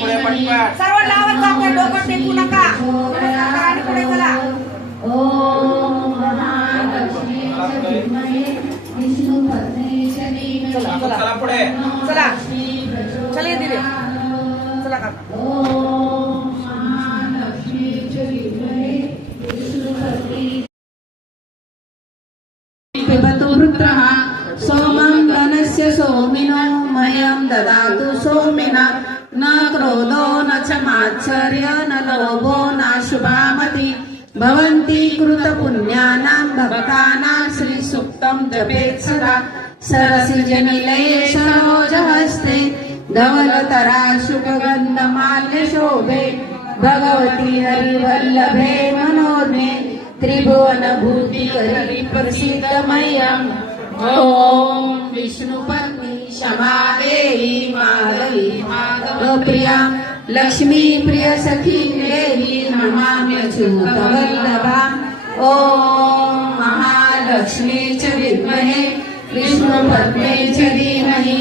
पुढे पटपट. सर्व लावत जा, आपल्या डोकं टेकू नका. आणि पुढे चला. चला पुढे. चला चलिए धीरे. चला काका. पिबतु वृत्रः सोमं गणस्य सोमिनो मह्यं ददातु सोमिना न क्रोधो न च मात्सर्य न लोभो नाशुभामति भवन्ति कृतपुण्यानां भक्तानां श्रीसूक्तं जपेत् सदा सरसिजनिलये सरोजहस्ते धवलतरा शुभगन्धमाल्यशोभे भगवती हरिवल्लभे मनोज्ञे त्रिभुवनभूतिकरी प्रसिद्धमय्यम् ॐ विष्णुपत्नी क्षमादेवी माधवी माधवप्रिया लक्ष्मी प्रिय सखी देवी नमाम्यच्युतवल्लभाम् ॐ महालक्ष्मी च विद्महे विष्णुपत्नी च धीमहि